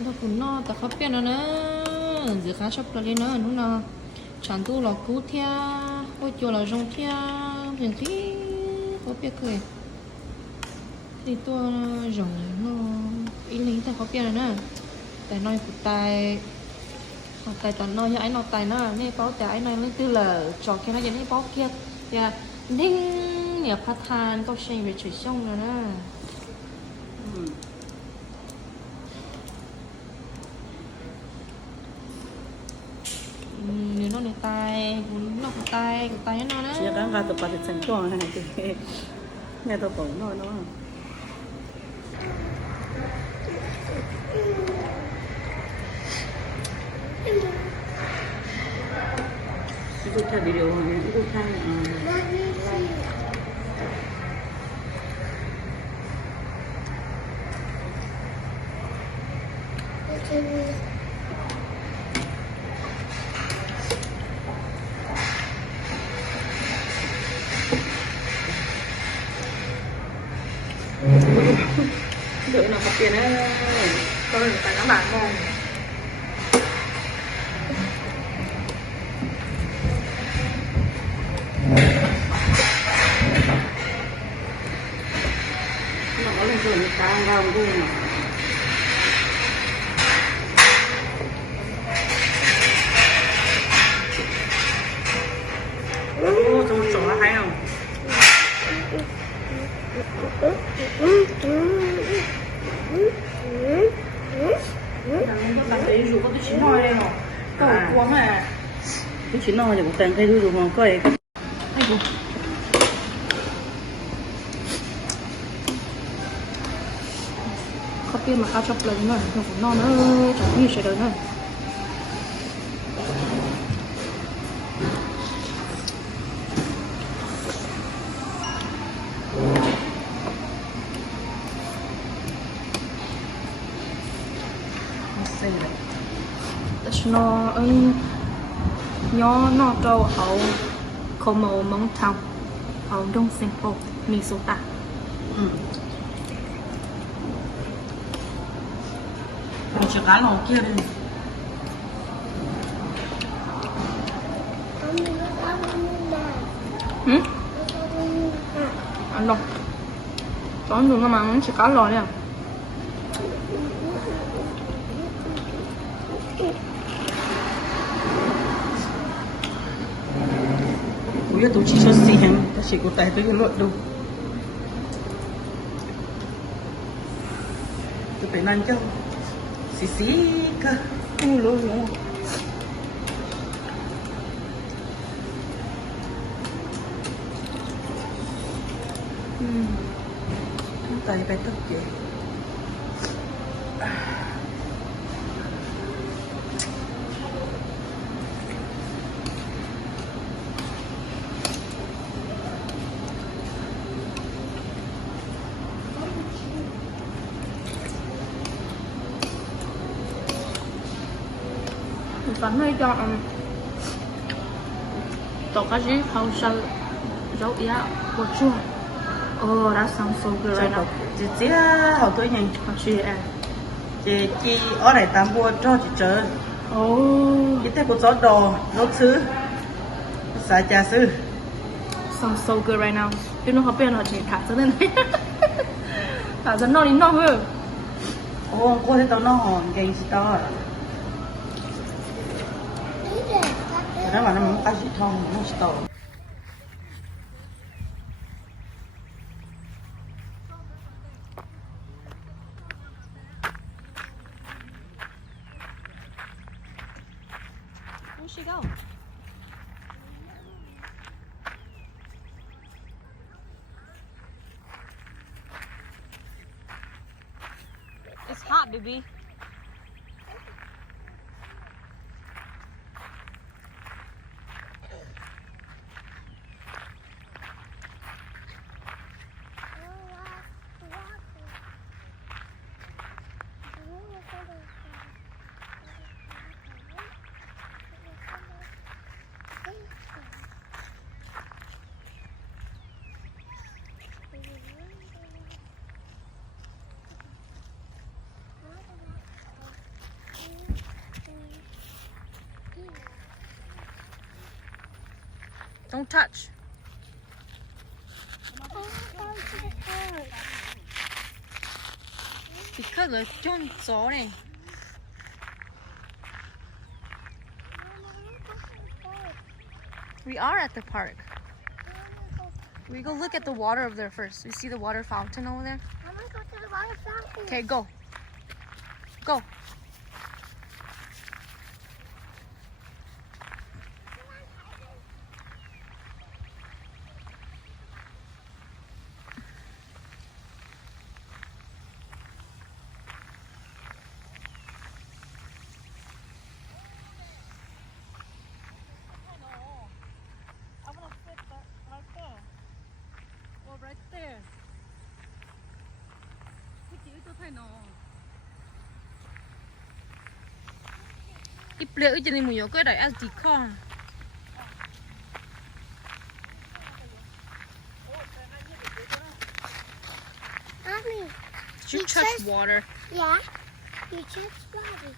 nó cũng nó ta khó biết nó nữa giờ khá sắp lên nữa đúng nào chẳng tu là cú thia ôi chỗ là rong thia hiện tí khó biết cười thì tôi rong nó ý lý ta khó biết rồi nè tại nói của tài tại toàn nói như ấy nó tài nó nên báo tại ấy nói lên tư là trò kia nó giờ nên báo kia và đinh nhà phát than có xem về chửi xong rồi nè nếu nó này tay nó của tay nó đó chỉ có gà tụi bà thì chẳng cho này thì nhà tụi bổng thôi nó itu tadi dia orang itu kan đợi nó có tiền đấy tôi phải các bạn không nó lên rồi ta vào luôn ô trong chỗ hay không bạn thấy rủ có cái chín nồi đây rồi cầu cuốn mà cái chín nồi thì cũng tèm cây rồi mà coi cái có kia mà cao chọc lớn rồi nó cũng non nữa chẳng như sẽ đời nữa nó nó trâu hậu không màu mong thòng hậu đông sinh phố Minnesota mình chỉ cá lò kia đi ăn đâu chọn dùng mà chỉ cá lò đấy à ui tôi chỉ cho xì hành tôi chỉ có tay tôi cái lợn đâu tôi phải năn cho xì cơ u lô lô tay phải tất kể vẫn hay cho tổ cá gì không sao dấu ý của chua oh that sounds so good right now chị hậu tôi nhìn chị em chị ở đây tạm mua cho chị chơi oh cái tay của chó đò nấu sứ xả trà sứ sounds so good right now you know how bad họ chỉ thả ra lên thả ra nó đi nó hơn ô cô thấy tao nó hòn gầy gì to đó là nó muốn ăn gì thon nó to where'd she go it's hot baby Don't touch. Because là chôn gió này. We are at the park. We go look at the water over there first. You see the water fountain over there? I'm gonna go to the water fountain. Okay, go. Go. Right there. Cái chữ tôi thấy nó. Ít liệu cho nên mình có đợi SD con. Mommy. Did you touch water? Yeah. You just water.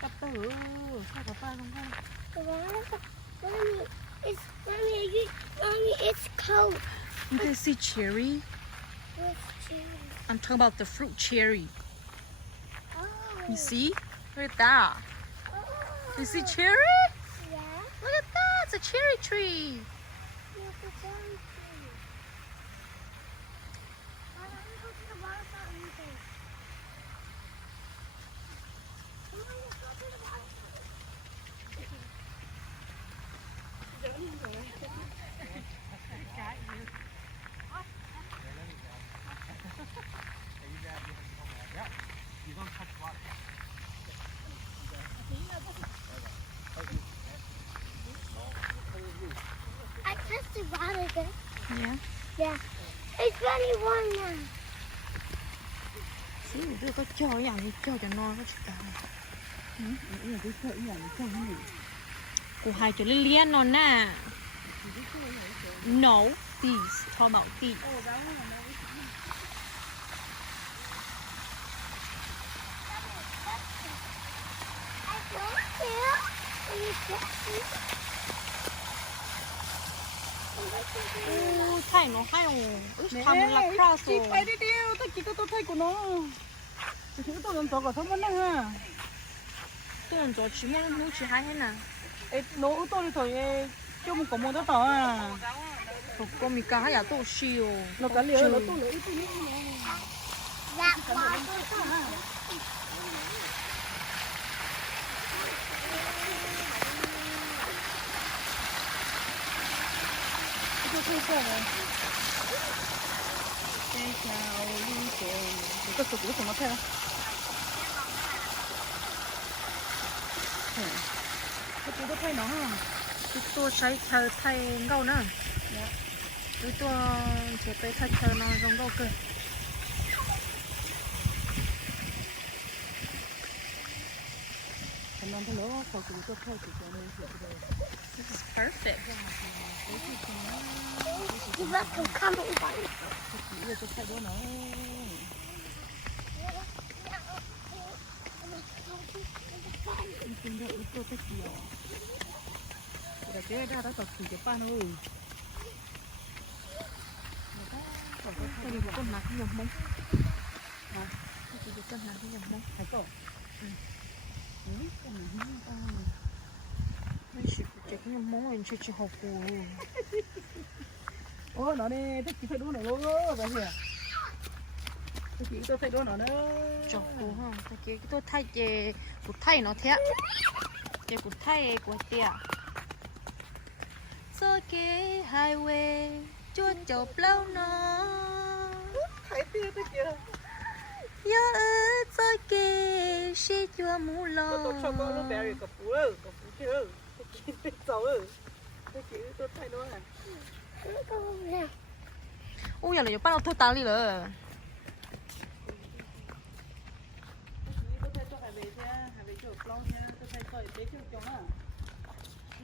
Cặp tử. Sao cặp ba không hay? The water. Mommy, it's cold. You can see cherry. With cherry. I'm talking about the fruit cherry. Oh. You see? Look at that. Oh. You see cherry? Yeah. Look at that. It's a cherry tree. Yes, the cherry tree. Mom, I'm gonna go to the water fountain first. Come on, let's go to the water fountain. You don't touch water. I touched the water there. Yeah. Yeah. It's very warm now. See, tôi có cho cái gì cho nó có chịu Cô hai chỗ liên nó nè. No, these. Talk about these. I don't feel. Are you sexy? Ô, thay nó hay ồ. Thằng là cross Chị ồ. phải đi điêu, tôi chỉ có tôi thấy của nó. Tôi chỉ có tôi làm tổ của thông minh ha. Tôi làm cho chỉ muốn nuôi chỉ hay nè. Ê, nó tôi đi thôi, cho một cổng một đó tỏ à. Cô mình cả hay là tôi siêu. Nó cả liều, nó tôi lấy tôi That water. tôi thấy sao rồi. Cái chào lưu cầu. Cái sụp của nó theo. Cái tôi thấy nó ha. Cái tôi sai chờ thay ngâu nữa. Cái tôi sẽ tới thay chờ nó giống ngâu cơ. This is perfect. You must have come and got it. Cái ra đó tập thì cái pan ơi. Tôi đi một con mặt nhầm mông. Tôi đi con mặt nhầm mông. Phải không? Mấy chị chạy nhầm mông rồi chị học của. Ô, nó này, tôi chỉ phải đua nó luôn vậy hả? Tôi chỉ tôi phải đua nó nữa. Chọc của ha. Cái tôi thay cái của thay nó thế. Cái của thay của tia. So cái highway chúa chọc lâu nó. Thấy tia thế kìa. Nhớ so cái sẽ chúa mũ lo. Tôi cho con nó bèo cặp phú kia. Tôi chỉ biết giàu tôi chỉ tôi thay nó à. Ôi giờ là bắt đầu thôi tao đi rồi. Tôi thay cho hải về chỗ plong nha, tôi thay cho để chỗ chồng á.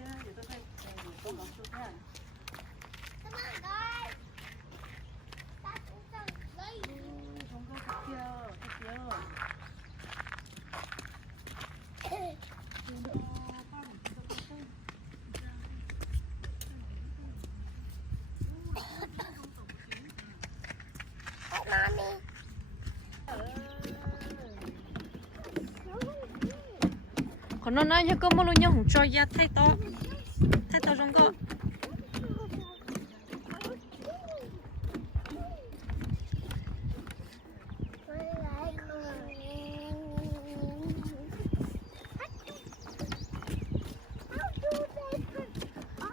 Nha, để tôi thay tôi làm cho nha. Come on, guys. That's so late. Không có thật kia. còn nó nói như có mua luôn nhau không cho ya thay to trong có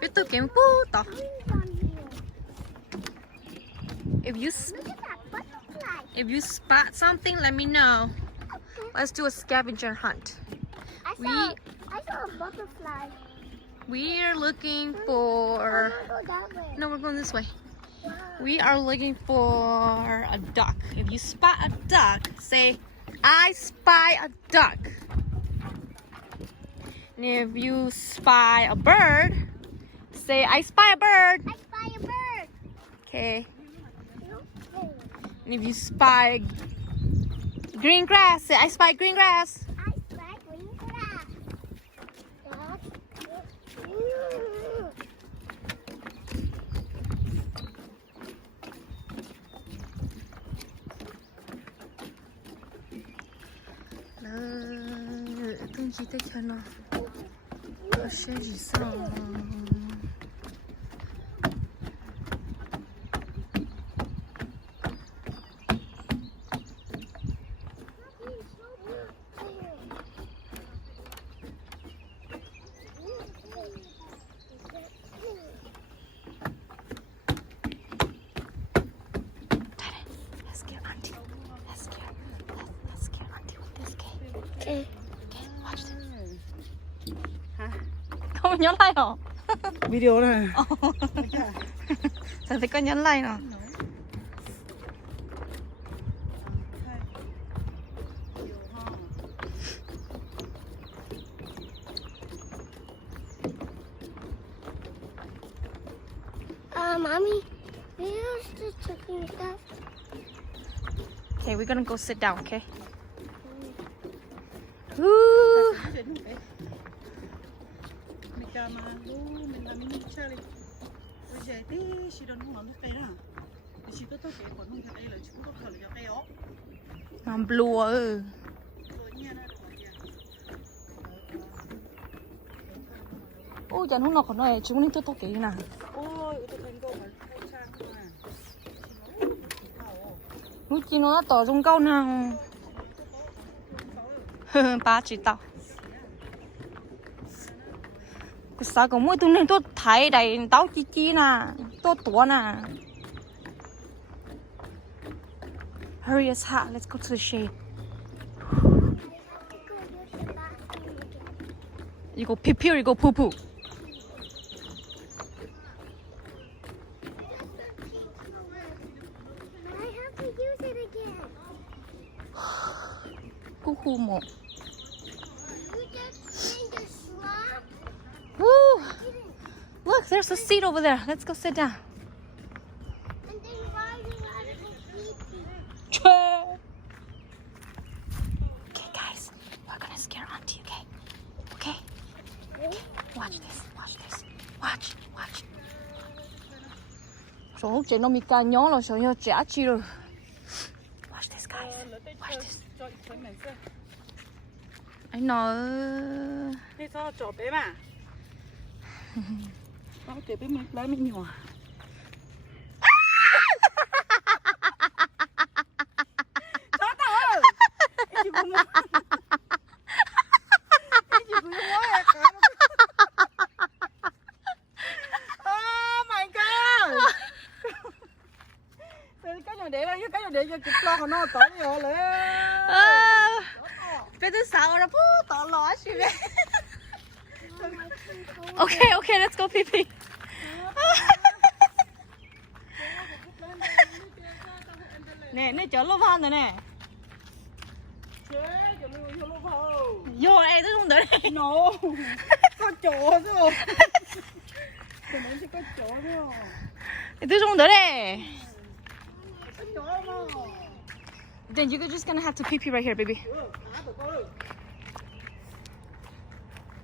biết tôi kiếm cú to. If you spot something, let me know. Let's do a scavenger hunt. I saw a butterfly. We are looking for. Go that way. No, we're going this way. Wow. We are looking for a duck. If you spot a duck, say, I spy a duck. And if you spy a bird, say, I spy a bird. I spy a bird. Okay. Okay. And if you spy green grass, say, I spy green grass. I spy green grass. Tương chí tới chân nào. Có xe gì sao? Let's scare auntie. Let's scare auntie with this game. Okay. Okay, watch this. Hả? Không nhớ like hả? Video này. Sao thấy có nhấn like nào? Mommy, where's the chicken stuff? Okay, we're gonna go sit down, okay? Woo! Mình cầm mà, mình làm mình chơi đi. Bây giờ tí, chị đừng không cây đó. Chị tôi cái quần không thật đây là chúng tôi thở là cho cây ốc. Làm blue ư. Ôi, chẳng không nào còn nói chúng mình tôi kỹ nào. Ôi, tôi thành công mà không sang mà. Lúc chi nó tỏ trong câu nào. Ba chỉ tao. Cái sao có mỗi thứ này tôi thấy đầy tao chi nè, tôi tua nè. Hurry, it's hot. Let's go to the shade. You go pee pee or you go poo poo. I have to use it again. Cuckoo mo. You just in the swamp. Woo! Look, there's a seat over there. Let's go sit down. And then why do I go pee-pee? Okay, guys, we're gonna scare Auntie, okay? Okay? Watch this, watch this. Watch. Rồi chị nó bị ca nhó là sợ trẻ chi rồi. Watch this, guys. Watch this. Anh nói. Thế sao chỗ bé mà? Nó tiểu bé mình lấy mình nhỏ. Chó tao ơi. Em chỉ muốn. Em chỉ muốn nói cả. Oh my god. Cái nhỏ để cho kịp lo còn nó tỏi rồi lẽ. Bé thứ sáu rồi, tỏ lỏ chị bé. Okay, let's go pee pee. Nè, nó chở lốp hông rồi nè. Vô đây, tôi không đợi đây. No. Có chỗ chứ. Tôi muốn chỉ có chỗ thôi. Tôi không đợi đây. Có chỗ mà. Then you're just gonna have to pee pee right here, baby.